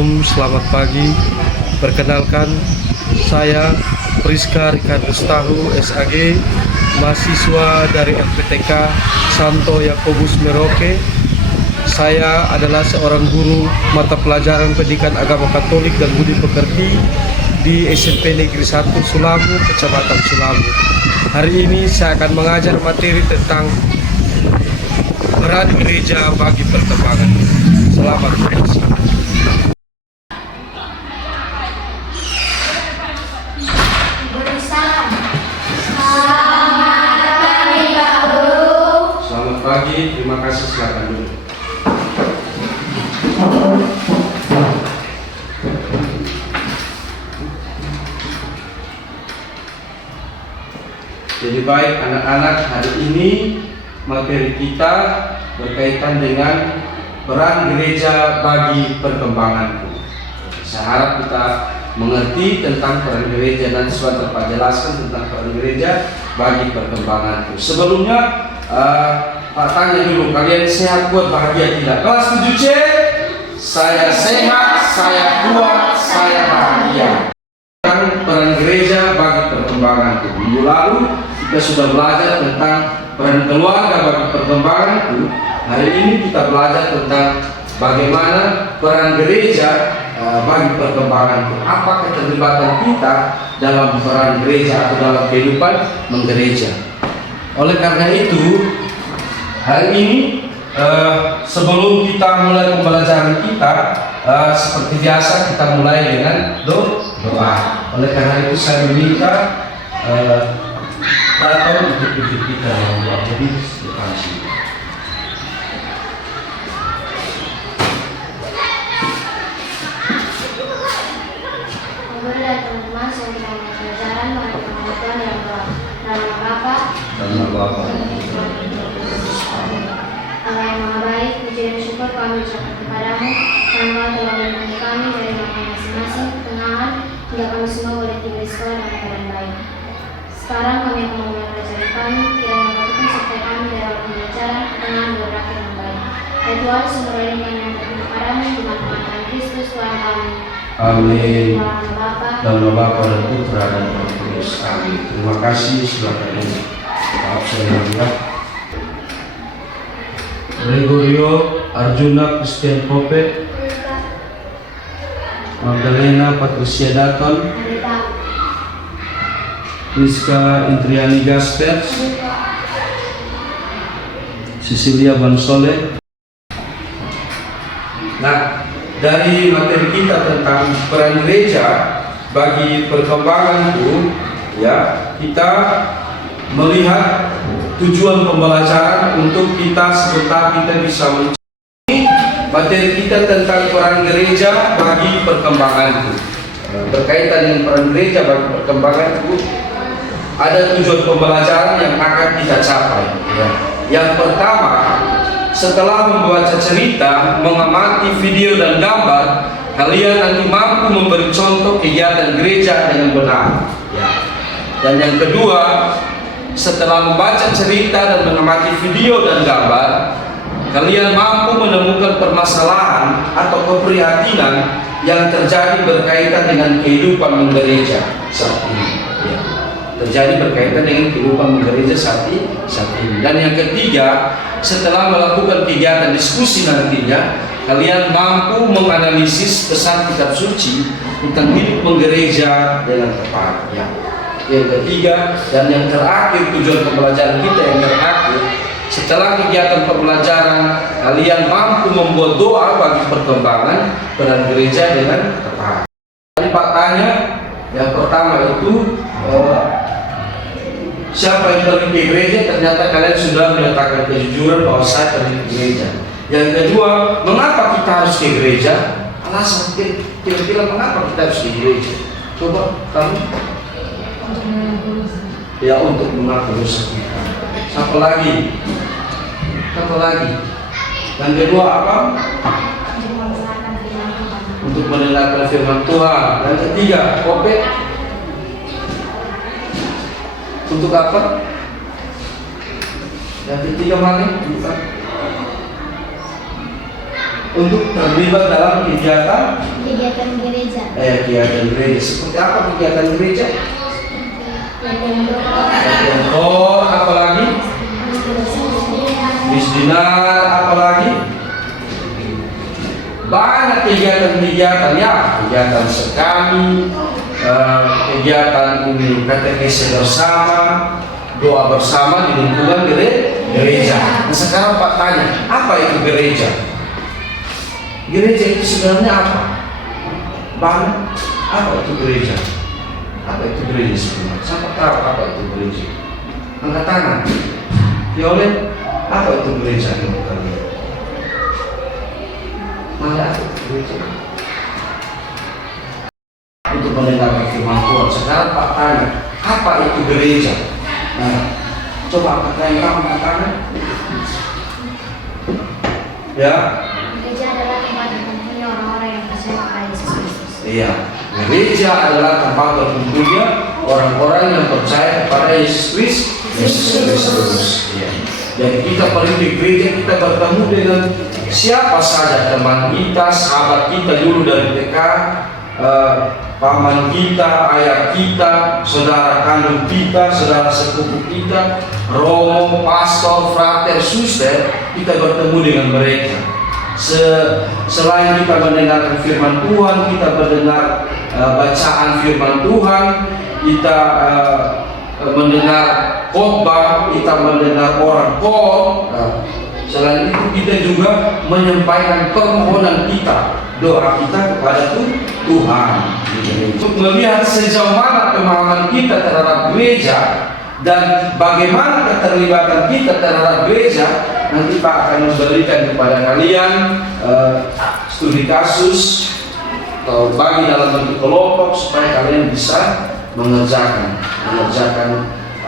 Shalom, selamat pagi. Perkenalkan, saya Priska Ricardus Tahu, SAG, mahasiswa dari FPTK Santo Yakobus Merauke. Saya adalah seorang guru mata pelajaran pendidikan agama Katolik dan budi pekerti di SMP Negeri 1 Sulamu, Kecamatan Sulamu. Hari ini saya akan mengajar materi tentang peran gereja bagi perkembangan. Selamat menyaksikan. Selamat pagi, terima kasih, silakan dulu. Jadi baik anak-anak, hari ini materi kita berkaitan dengan peran gereja bagi perkembanganku. Saya harap kita mengerti tentang peran gereja dan sesuatu Pak jelaskan tentang peran gereja bagi perkembanganku. Sebelumnya Pak tanya dulu, kalian sehat, kuat, bahagia tidak? Kelas 7C, saya sehat, saya kuat, saya bahagia. Tentang peran gereja bagi perkembanganku. Minggu lalu kita sudah belajar tentang peran keluarga bagi perkembanganku. Hari ini kita belajar tentang bagaimana peran gereja bagi perkembanganku. Apa keterlibatan kita dalam peran gereja atau dalam kehidupan menggereja. Oleh karena itu, hari ini sebelum kita mulai pembelajaran kita, seperti biasa kita mulai dengan doa. Oleh karena itu saya meminta datang untuk hidup kita dalam doa. Jadi terima kasih. Teman-teman, saya kita mulai pelajaran mengenai pengajaran yang doa. Dalam Bapa, Allah yang Maha Baik, puji dan syukur kami ucapkan kepadamu karena Engkau telah melindungi kami dari masa masing-masing ketenangan hingga kami semua boleh tiba di sekolah dengan keadaan baik. Sekarang kami akan memulai pelajaran kami, kiranya Engkau tuntun sertai kami dalam pembelajaran ketenangan berakhir yang baik. Ya Tuhan, sumber dari yang terpenuh kepadamu di Tuhan Kristus Tuhan kami. Amin. Dalam Bapa dan Putra dan Roh Kudus. Amin. Terima kasih. Silakan ini. Maaf saya lihat. Gregorio Arjuna Christian Pope, Magdalena Patricia Daton, Rizka Indriani Gasper, Cecilia Bansole. Nah, dari materi kita tentang peran gereja bagi perkembanganku, ya, kita melihat tujuan pembelajaran untuk kita sebentar kita bisa mencari materi kita tentang peran gereja bagi perkembanganku. Berkaitan dengan peran gereja bagi perkembanganku, ada tujuan pembelajaran yang akan kita capai. Ya. Yang pertama, setelah membaca cerita, mengamati video dan gambar, kalian nanti mampu memberi contoh kegiatan gereja dengan benar. Ya. Dan yang kedua, setelah membaca cerita dan mengamati video dan gambar, kalian mampu menemukan permasalahan atau keprihatinan yang terjadi berkaitan dengan kehidupan menggereja saat ini. Ya. Terjadi berkaitan dengan kehidupan menggereja saat ini. Dan yang ketiga, setelah melakukan kegiatan diskusi nantinya, kalian mampu menganalisis pesan kitab suci tentang hidup menggereja dengan tepat. Ya. Yang ketiga dan yang terakhir, tujuan pembelajaran kita yang terakhir, setelah kegiatan pembelajaran, kalian mampu membuat doa bagi perkembangan peran gereja dengan tepat. Tadi Pak tanya, yang pertama itu siapa yang pergi ke gereja? Ternyata kalian sudah menyatakan kejujuran bahwa saya pergi ke gereja. Yang kedua, mengapa kita harus ke gereja? Alasan kira-kira mengapa kita harus ke gereja? Coba kamu. Ya, untuk mengaku dosa kita. Siapa lagi? Yang kedua apa? Untuk mendengarkan firman Tuhan. Yang ketiga, Kope. Untuk apa? Yang ketiga mana? Bukan. untuk terlibat dalam kegiatan gereja. kegiatan gereja. Seperti apa kegiatan gereja? Latihan kor, apalagi? Misdinar, apalagi? Banyak kegiatan-kegiatan ya, kegiatan sekami, kegiatan ini katekesi bersama, doa bersama di lingkungan gereja. Nah, sekarang Pak tanya, apa itu gereja? Gereja itu sebenarnya apa? Banyak. Apa itu gereja? Apa itu gereja sebenarnya? Siapa tahu apa itu gereja? Angkat tangan. Violet, apa itu gereja menurut kalian? Mana apa itu gereja? Untuk mendengar firman Tuhan. Sekarang Pak tanya, apa itu gereja? Nah, coba kata yang kamu katakan. Ya. Gereja adalah tempat berkumpulnya orang-orang yang percaya kepada Yesus Kristus. Iya, gereja adalah tempat berkumpulnya orang-orang yang percaya kepada Yesus Kristus. Iya. Jadi kita pergi di gereja, kita bertemu dengan siapa saja, teman kita, sahabat kita dulu dari TK, paman kita, ayah kita, saudara kandung kita, saudara sepupu kita, romo, pastor, frater, suster, kita bertemu dengan mereka. Selain kita mendengarkan firman Tuhan, kita mendengar bacaan firman Tuhan, kita mendengar khotbah, kita mendengar orang kor. Selain itu kita juga menyampaikan permohonan kita, doa kita kepada Tuhan. Untuk melihat sejauh mana pemahaman kita terhadap gereja dan bagaimana keterlibatan kita terhadap gereja, nanti Pak akan memberikan kepada kalian studi kasus atau bagi dalam bentuk kelompok supaya kalian bisa mengerjakan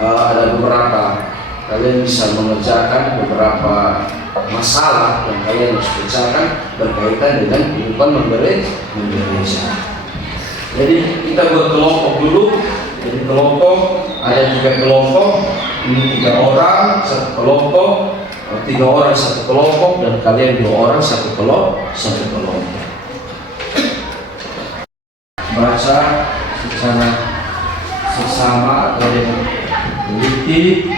ada beberapa, kalian bisa mengerjakan beberapa masalah yang kalian harus kerjakan berkaitan dengan kehidupan gereja. Jadi kita buat kelompok dulu. Jadi kelompok, ada 3 kelompok, ini 3 orang satu kelompok, 3 orang satu kelompok, dan kalian 2 orang satu kelompok. Baca secara sesama atau yang teliti.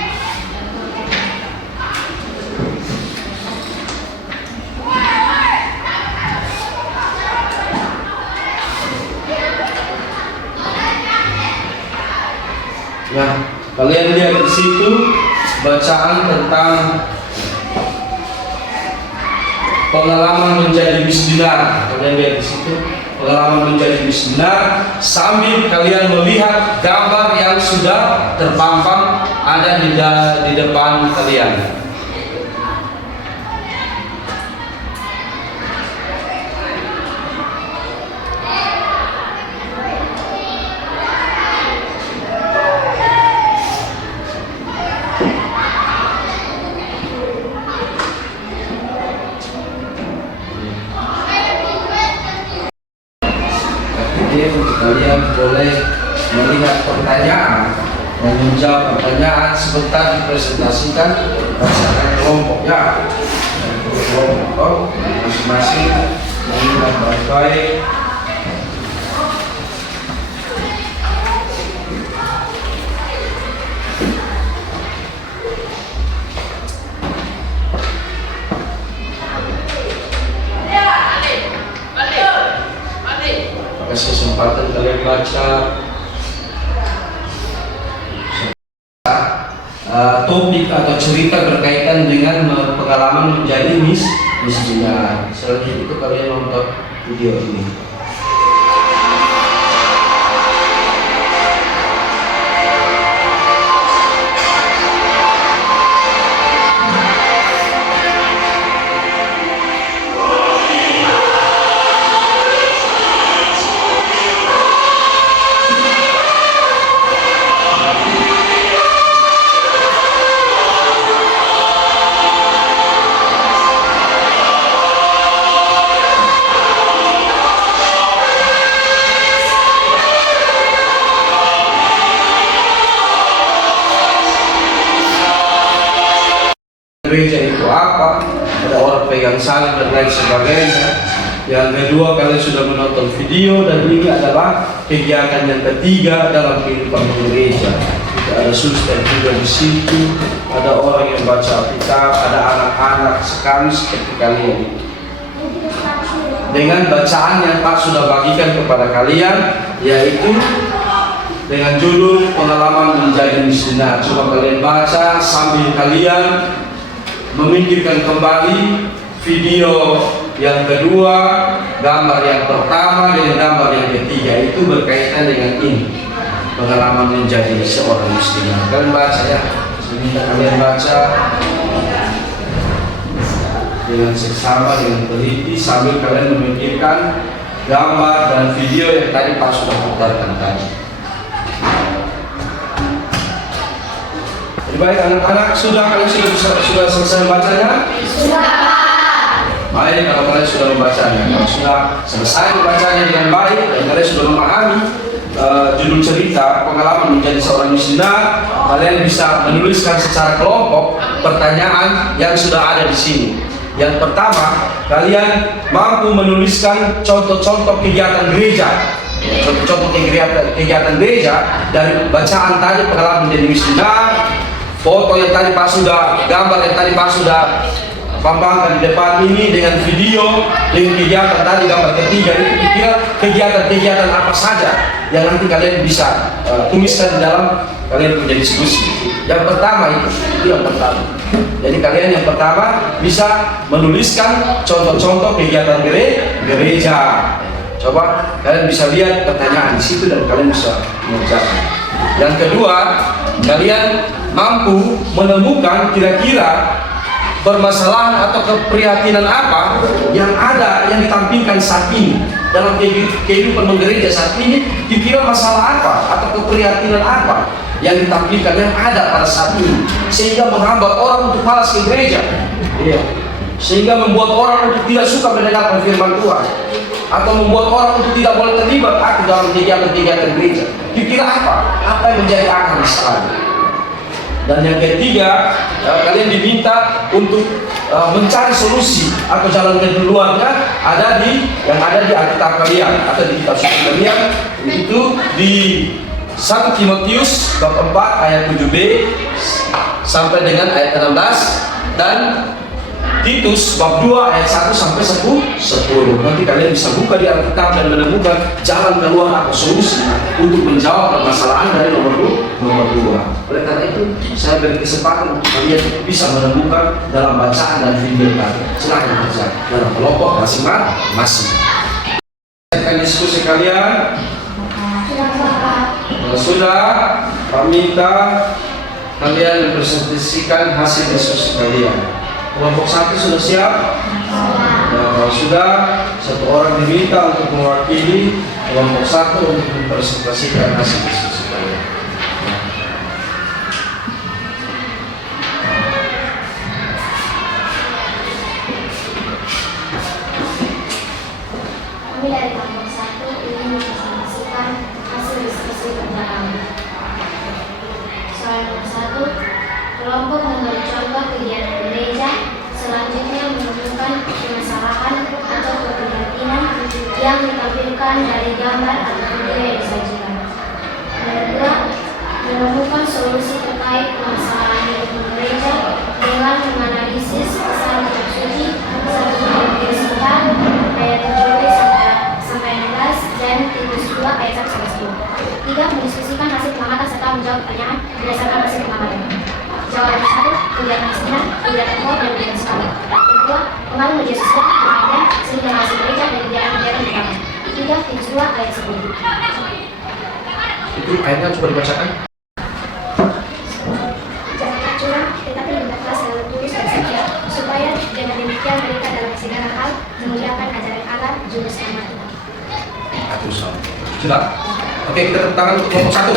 Nah, kalian lihat di situ bacaan tentang pengalaman menjadi misdinar. Kalian lihat di situ pengalaman menjadi misdinar sambil kalian melihat gambar yang sudah terpampang ada di depan kalian. Kalian boleh melihat pertanyaan dan menjawab pertanyaan sebentar dipresentasikan berdasarkan kelompoknya. Kelompok masing-masing melihat baik-baik. Kasih kesempatan kalian baca topik atau cerita berkaitan dengan pengalaman menjadi misdinar. Selanjutnya itu kalian nonton video ini. Gereja itu apa? ada orang pegang salib dan lain sebagainya. Yang kedua, kalian sudah menonton video, dan ini adalah kegiatan yang ketiga dalam kehidupan gereja. Ada suster juga di situ, ada orang yang baca kitab, ada anak-anak sekali seperti kalian. Dengan bacaan yang Pak sudah bagikan kepada kalian, yaitu dengan judul pengalaman menjadi misioner. Coba kalian baca sambil kalian memikirkan kembali video yang kedua, gambar yang pertama, dan gambar yang ketiga. Itu berkaitan dengan ini, pengalaman menjadi seorang misioner. Kalian baca ya, seminta kalian baca dengan seksama, dengan teliti, sambil kalian memikirkan gambar dan video yang tadi Pak sudah putarkan tadi. Jadi baik anak-anak, kalian sudah selesai membacanya? Sudah. Baik, kalau kalian sudah membacanya, kalau sudah selesai membacanya dengan baik dan kalian sudah memahami judul cerita pengalaman menjadi seorang misioner, kalian bisa menuliskan secara kelompok pertanyaan yang sudah ada di sini. Yang pertama, kalian mampu menuliskan contoh-contoh kegiatan gereja. Contoh-contoh kegiatan gereja dari bacaan tadi pengalaman menjadi misioner, foto yang tadi Pak sudah, gambar yang tadi Pak sudah pampangkan di depan ini, dengan video, dengan kegiatan tadi gambar ketiga. Itu kira kegiatan-kegiatan apa saja yang nanti kalian bisa tuliskan di dalam kalian punya diskusi. Yang pertama itu yang pertama. Jadi kalian yang pertama bisa menuliskan contoh-contoh kegiatan gereja. Coba kalian bisa lihat pertanyaan di situ dan kalian bisa mengerjakan. Yang kedua, kalian mampu menemukan kira-kira permasalahan atau keprihatinan apa yang ada, yang ditampilkan saat ini dalam kehidupan gereja saat ini. Kira-kira masalah apa atau keprihatinan apa yang ditampilkan, yang ada pada saat ini, sehingga menghambat orang untuk malas ke gereja, sehingga membuat orang untuk tidak suka mendengarkan firman Tuhan, atau membuat orang untuk tidak boleh terlibat aktif dalam kegiatan-kegiatan gereja. Kira-kira apa yang menjadi akar masalahnya. Dan yang ketiga, kalian diminta untuk mencari solusi atau jalan keluarnya yang ada di Alkitab kalian atau di kitab suci kalian. Itu di 1 Timotius bab 4 ayat 7b sampai dengan ayat 16, dan Titus bab 2 ayat 1 sampai 10. Nanti kalian bisa buka di Alkitab dan menemukan jalan keluar atau solusi untuk menjawab permasalahan dari nomor 2. Oleh karena itu, saya beri kesempatan untuk kalian bisa menemukan dalam bacaan dan video tadi. Silakan kerja dalam kelompok masing-masing. Akan diskusi kalian. Kalau sudah, kami minta kalian mempresentasikan hasil diskusi kalian. Kelompok 1 sudah siap? Nah, kalau sudah, satu orang diminta untuk mewakili kelompok 1 untuk mempresentasikan hasil diskusi kalian. Kami dari kelompok 1 ingin mempresentasikan hasil diskusi pada kami. Soal nomor 1, kelompok memberi contoh kegiatan gereja. Selanjutnya menemukan permasalahan atau keprihatinan yang ditampilkan dari gambar atau video yang disajikan. Kedua, menemukan solusi terkait permasalahan hidup gereja dengan menganalisis kisah kitab suci 1 Timotius 4 ayat 7b sampai 16 dan Titus 2 ayat 1 sampai 10. 3. Mendiskusikan hasil pengamatan serta menjawab pertanyaan berdasarkan hasil pengamatan. Jawaban 1, kegiatan misioner, kegiatan hall, dan kegiatan sekolah. Kedua, pengaruh media sosial, kemudian sehingga hasil gereja dan kegiatan-kegiatan dibangun. 3. Titus 2 ayat 10. Itu ayatnya coba dibacakan. Janganlah curang, tetapi hendaklah selalu tulus dan setia, supaya dengan demikian mereka dalam segala hal memuliakan ajaran Allah Juru Selamat kita. Sudah? Oke, kita tepuk tangan untuk kelompok 1.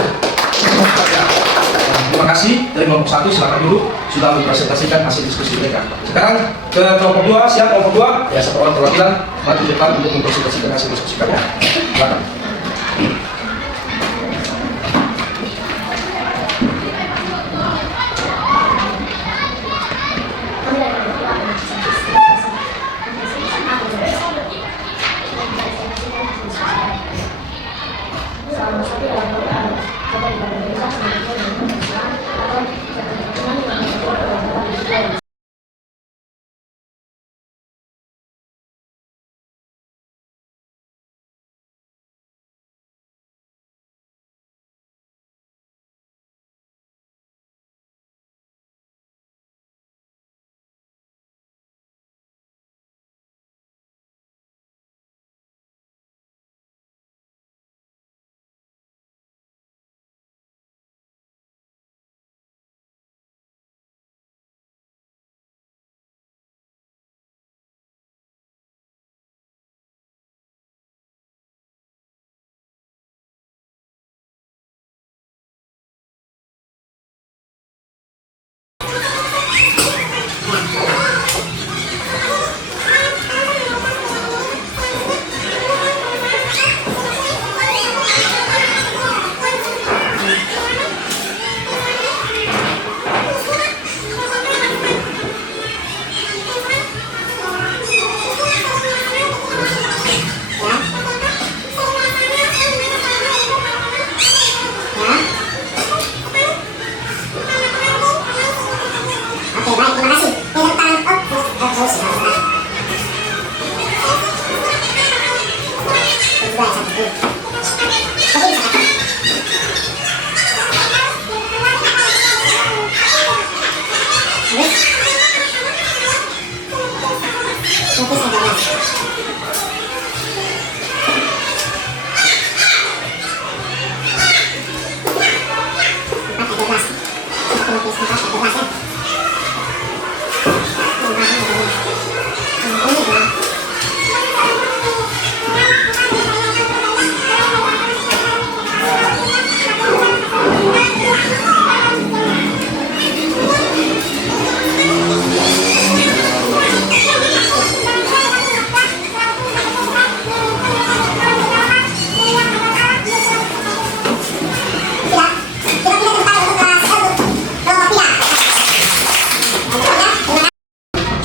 Terima kasih dari kelompok 1, silakan dulu sudah mempresentasikan hasil diskusi mereka. Sekarang ke kelompok 2, siap kelompok 2? Ya, satu orang perwakilan maju depan untuk mempresentasikan hasil diskusi kalian. Silakan. Kami dari kelompok 2 nomor 1 dalam Quran atau ibadah gereja sebagai dan Islam atau ketentuan yang diatur dalam Islam.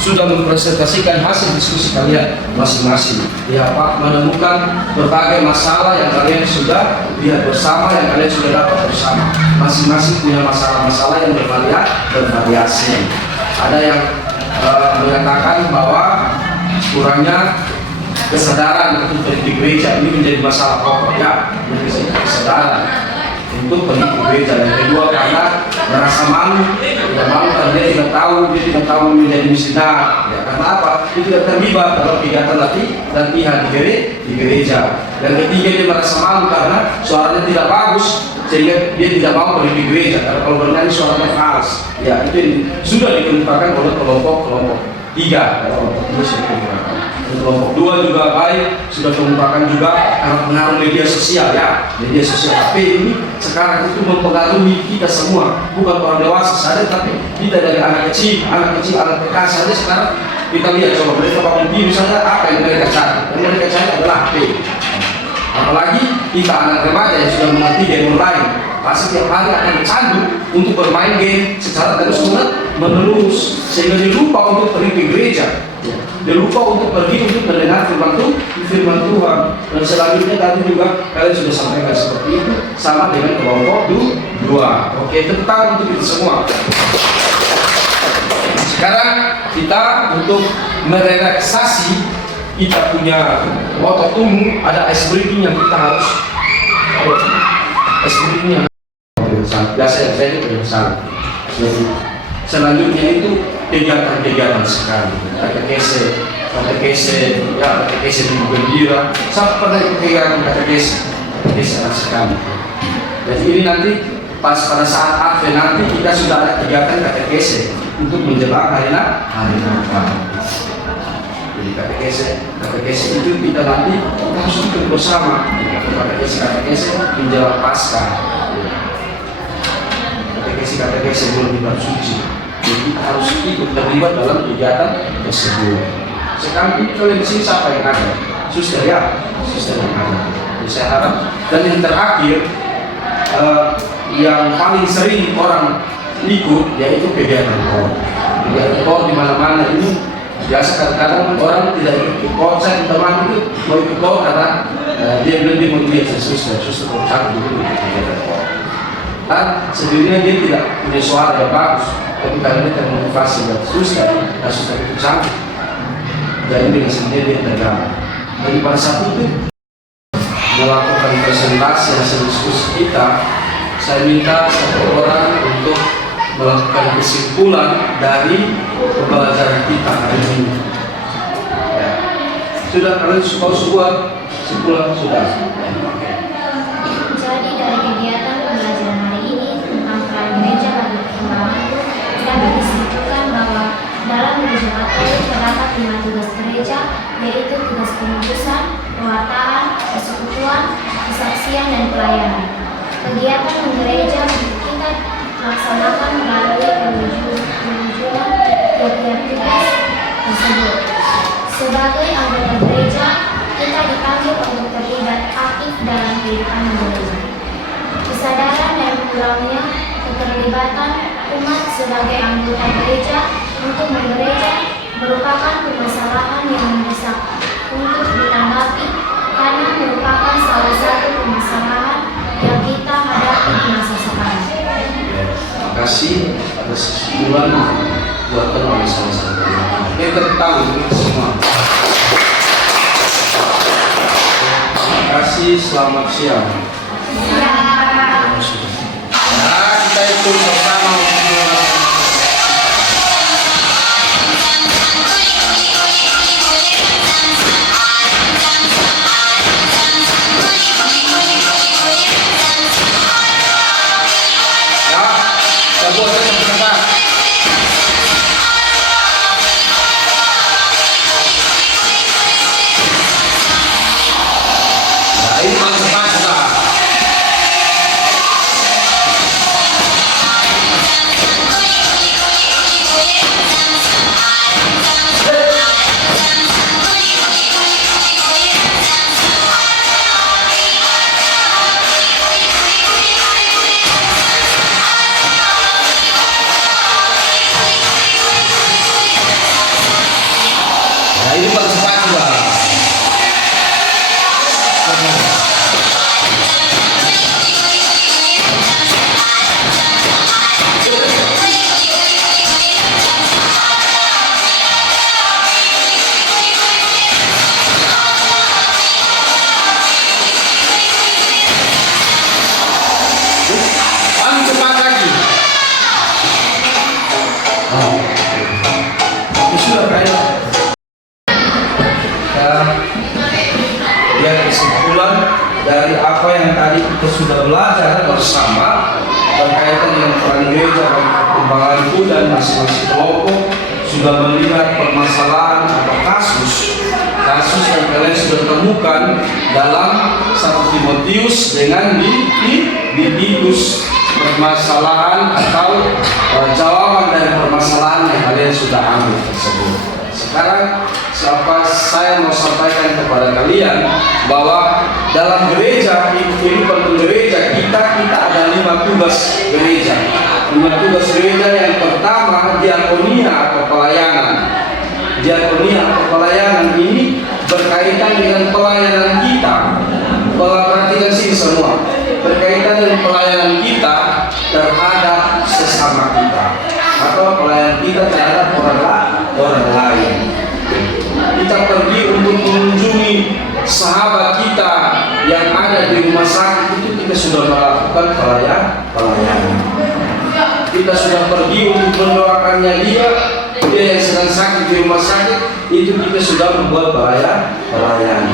Sudah mempresentasikan hasil diskusi kalian masing-masing. Ya Pak, menemukan berbagai masalah yang kalian sudah lihat bersama, yang kalian sudah dapat bersama. Masing-masing punya masalah-masalah yang bervariasi. Ada yang mengatakan bahwa kurangnya kesadaran untuk pergi ke gereja ini menjadi masalah pokok, ya, kesadaran untuk pergi ke gereja. Yang kedua, karena merasa malu, tidak malu karena dia tidak tahu menjadi misioner. Ya, karena apa? Dia tidak terlibat dalam kegiatan latihan di gereja. Yang ketiga, dia merasa malu karena suaranya tidak bagus, sehingga dia tidak mau pergi ke gereja. Karena kalau bernyanyi suaranya keras. Ya, itu yang sudah dikemukakan oleh kelompok 3. Kelompok 3 sudah dikemukakan. Kelompok 2 juga baik, sudah kemukakan juga karena pengaruh media sosial, ya. Media sosial HP ini sekarang itu mempengaruhi kita semua, bukan orang dewasa saja, tapi kita dari anak kecil, anak TK saja sekarang kita lihat, coba mereka bangun tidur saja, apa yang mereka cari? Yang mereka cari adalah HP. Apalagi kita anak remaja yang sudah mengerti game online, pasti tiap hari akan candu untuk bermain game secara terus-menerus, sehingga dia lupa untuk pergi ke gereja. Dia lupa untuk pergi untuk mendengar firman Tuhan. Dan selanjutnya tadi juga kalian sudah sampaikan seperti itu, sama dengan kelompok 2. Oke, tepuk tangan untuk itu semua. Sekarang kita untuk merelaksasi, kita punya otot tubuh, ada ice breathing yang kita harus ice breathing yang biasa yang saya kebiasaan. Selanjutnya itu kegiatan-kegiatan sekali, katekese di gembira, sampai kegiatan katekese sekali. Jadi ini nanti pada saat Advent nanti kita sudah ada kegiatan katekese untuk menjelang hari Natal. Jadi katekese itu kita nanti harus ikut bersama. Katekese menjelang Paskah. Katekese belum di bab suci. Jadi kita harus ikut terlibat dalam kegiatan tersebut. Sekarang ini kalian di sini siapa yang ada? Suster, ya, suster yang ada. Jadi saya harap. Dan yang terakhir, yang paling sering orang ikut yaitu kegiatan KOR. Kegiatan KOR di mana-mana ini biasa kadang-kadang orang tidak ikut kok, saya teman itu mau ikut kok karena dia bilang dia mau lihat suster tercatat dulu dan sebenarnya dia tidak punya suara yang bagus, tapi karena dia termotivasi dan suster itu cantik, jadi dengan sendiri dia tergabung. Jadi pada saat itu melakukan presentasi hasil diskusi kita, saya minta satu orang untuk melakukan kesimpulan dari pembelajaran kita hari ini. Ya. Sudah kalian buat kesimpulan sudah. Jadi dari kegiatan pembelajaran hari ini tentang peran gereja bagi perkembangan dapat disimpulkan bahwa dalam gereja Katolik terdapat 5 tugas gereja, yaitu tugas pengutusan, pewartaan, persekutuan, kesaksian, dan pelayanan. Kegiatan gereja kita laksanakan melalui penunjukan tiap-tiap tugas tersebut. Sebagai anggota gereja, kita dipanggil untuk terlibat aktif dalam kehidupan gereja. Kesadaran dan kurangnya keterlibatan umat sebagai anggota gereja untuk menggereja merupakan permasalahan yang mendesak untuk ditanggapi karena merupakan salah satu permasalahan yang kita hadapi di masa sekarang. Terima kasih atas kesimpulan buatan oleh salah satu. Kita tahu itu semua. Terima kasih, selamat siang. Nah, kita ikut bersama kesimpulan dari apa yang tadi kita sudah belajar bersama berkaitan dengan peran gereja bagi perkembanganku dan masing-masing kelompok sudah melihat permasalahan atau kasus yang kalian sudah temukan dalam 1 Timotius dengan di Titus, permasalahan atau jawaban dari permasalahan yang kalian sudah ambil tersebut. Sekarang saya mau sampaikan kepada kalian bahwa dalam gereja, kehidupan gereja kita ada 5 tugas gereja. 5 tugas gereja yang pertama diakonia atau pelayanan. Diakonia atau pelayanan ini berkaitan dengan pelayanan kita. Perhatikan sini semua. Berkaitan dengan pelayanan kita terhadap sesama kita atau pelayanan kita terhadap orang lain. Kita pergi untuk mengunjungi sahabat kita yang ada di rumah sakit, itu kita sudah melakukan pelayanan. Kita sudah pergi untuk mendoakannya dia yang sedang sakit di rumah sakit, itu kita sudah membuat pelayanan.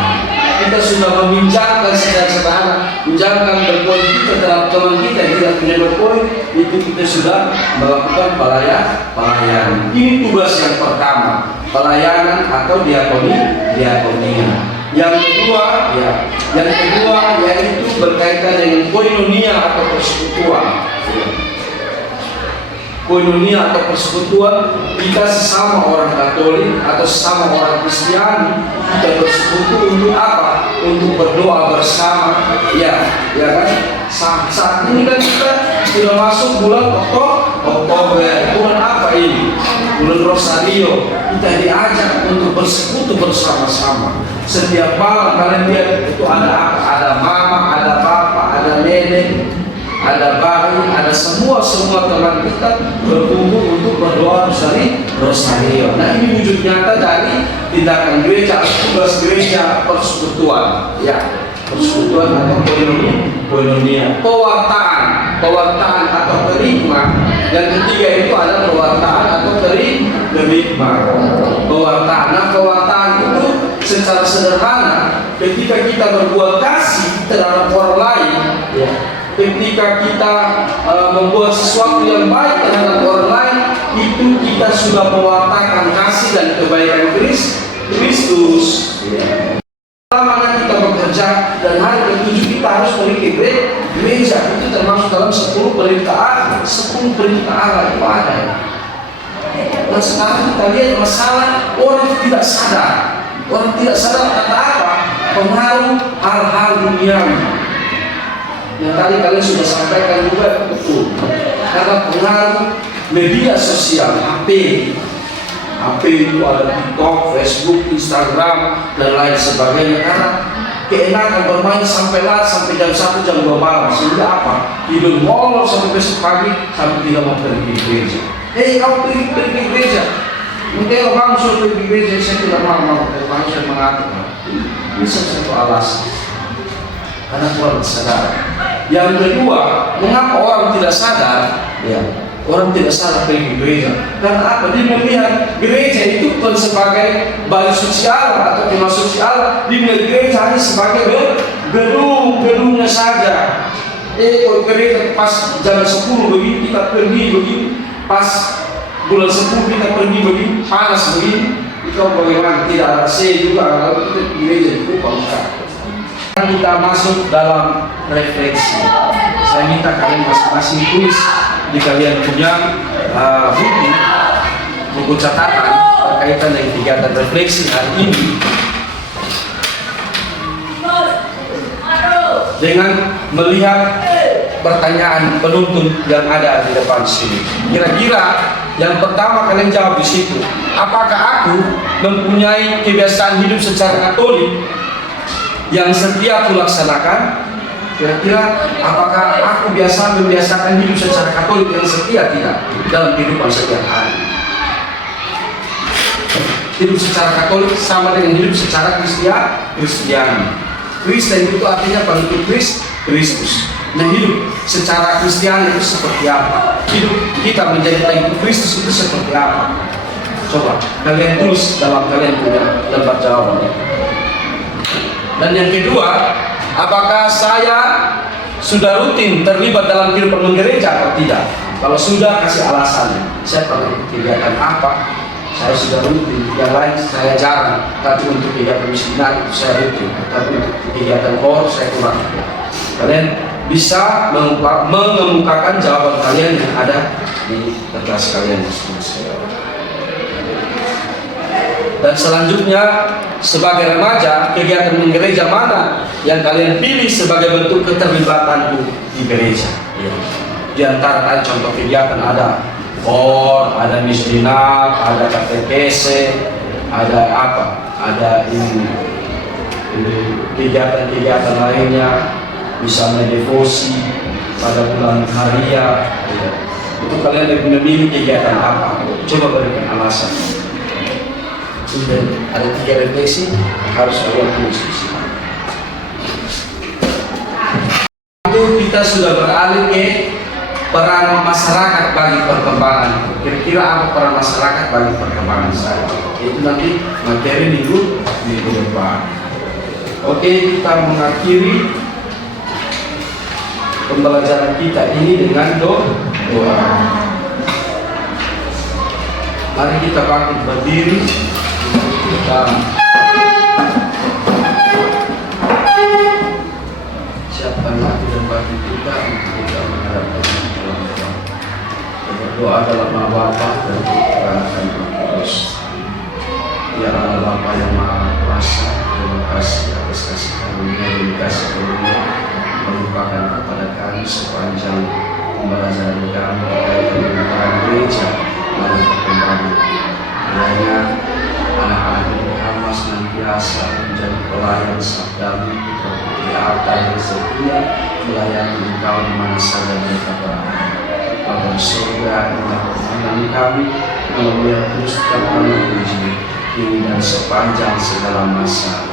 Kita sudah meminjamkan secara sederhana, minjamkan berpoin kita terhadap teman kita yang tidak punya berpoin, itu kita sudah melakukan pelayanan. Ini tugas yang pertama, pelayanan atau diakonia. Yang kedua yaitu berkaitan dengan koinonia atau persekutuan. Koinonia atau persekutuan, kita sesama orang Katolik atau sesama orang Kristiani, kita bersekutu untuk apa? Untuk berdoa bersama. Ya kan? Saat ini kan kita sudah masuk bulan Oktober. Bulan apa ini? bulan Rosario, kita diajak untuk bersekutu bersama-sama. Setiap malam kalian lihat itu ada apa? Ada mama, ada papa, ada nenek, ada bayi, ada semua teman kita berkumpul untuk berdoa Rosario. Nah, ini wujud nyata dari tindakan gereja, tugas gereja persekutuan, ya, persekutuan atau koinonia, pewartaan atau kerigma. Yang ketiga itu ada pewartaan atau kerigma. Pewartaan itu secara sederhana ketika kita berbuat kasih terhadap orang lain, ya, ketika kita membuat sesuatu yang baik terhadap orang lain, itu kita sudah mewartakan kasih dan kebaikan Kristus. Selama kita bekerja dan hari ke-7 kita harus pergi ke gereja, itu termasuk dalam 10 perintah Allah. 10 perintah Allah itu ada. Nah, sekarang kita lihat masalah orang tidak sadar. Orang tidak sadar kata apa? Pengaruh hal-hal duniawi. Yang tadi kalian sudah sampaikan juga betul. Karena pengaruh media sosial, HP itu ada TikTok, Facebook, Instagram, dan lain sebagainya. Karena keenakan bermain sampai jam 1, jam 2 malam. Sehingga apa? Tidur molor sampai besok pagi, sampai tidak mau pergi ke gereja. Kamu pergi ke gereja. Mungkin kamu suruh pergi ke gereja, saya tidak mau. Kamu saya mengatakan. Ini satu alasan. Karena kurang sadar. Yang kedua, mengapa orang tidak sadar? Ya, orang tidak sadar pergi ke gereja. Karena apa? Dia melihat gereja itu bukan sebagai bait suci Allah atau kemah suci Allah. Dia melihat gereja hanya sebagai gedungnya saja. Kalau gereja pas jam 10 begini kita pergi begini, pas bulan 10 kita pergi begini, panas begini. Itu bagaimana? Tidak ada AC juga. Kalau kita gereja itu bukan. Kita masuk dalam refleksi. Saya minta kalian masing-masing tulis di kalian punya buku catatan berkaitan dengan kegiatan refleksi hari ini, dengan melihat pertanyaan penuntun yang ada di depan sini. Kira-kira yang pertama kalian jawab di situ, apakah aku mempunyai kebiasaan hidup secara Katolik yang setia aku laksanakan? Kira-kira apakah aku membiasakan hidup secara Katolik yang setia tidak dalam kehidupan sehari-hari? Hidup secara Katolik sama dengan hidup secara Kristiani. Kristen itu artinya pengikut Kristus. Nah, hidup secara Kristiani itu seperti apa? Hidup kita menjadi pengikut Kristus itu seperti apa? Coba kalian tulis dalam kalian punya lembar jawabannya. Dan yang kedua, apakah saya sudah rutin terlibat dalam kehidupan gereja atau tidak? Kalau sudah, kasih alasannya. Saya pernah kegiatan apa? Saya sudah rutin. Yang lain saya jarang. Tapi untuk kegiatan misioner itu saya rutin. Tapi untuk kegiatan core saya kurang. Kalian bisa mengemukakan jawaban kalian yang ada di kertas kalian masing-masing. Dan selanjutnya, sebagai remaja, kegiatan gereja mana yang kalian pilih sebagai bentuk keterlibatanku di gereja? Ya. Di antara tadi contoh kegiatan ada ada misdinak, ada katekese, ada apa? Ada ini kegiatan lainnya, misalnya devosi pada bulan Haria. Ya. Itu kalian lebih memilih kegiatan apa? Coba berikan alasan. Sudah ada 3 refleksi harus kalian tulis di sini. Itu kita sudah beralih ke peran masyarakat bagi perkembangan. Kira-kira apa peran masyarakat bagi perkembangan saya? Itu nanti materi minggu depan. Oke, kita mengakhiri pembelajaran kita ini dengan doa. Mari kita bangkit berdiri. Kita siapkan hati dan batin kita untuk kita menghadap Tuhan. Berdoa dalam nama Bapa dan Putra dan Roh Kudus. Ya Allah Bapa yang Maha Kuasa, terima kasih atas kasih karunia dan kasih karunia melupakan kepada kami sepanjang pembelajaran kami berkaitan dengan gereja dalam perkembangan. Kiranya anak-anak hamba senantiasa menjadi pelayan sabdamu, putra putri Arta yang setia melayani Engkau di mana saja mereka berada. Bapa di surga, inilah permohonan kami, melalui terus kami puji kini dan sepanjang segala masa.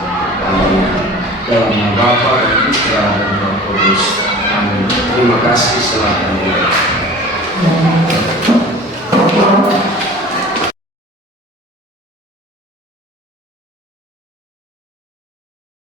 Amin. Dalam nama Bapa dan Putra dan Roh Kudus. Amin. Terima kasih, selamat.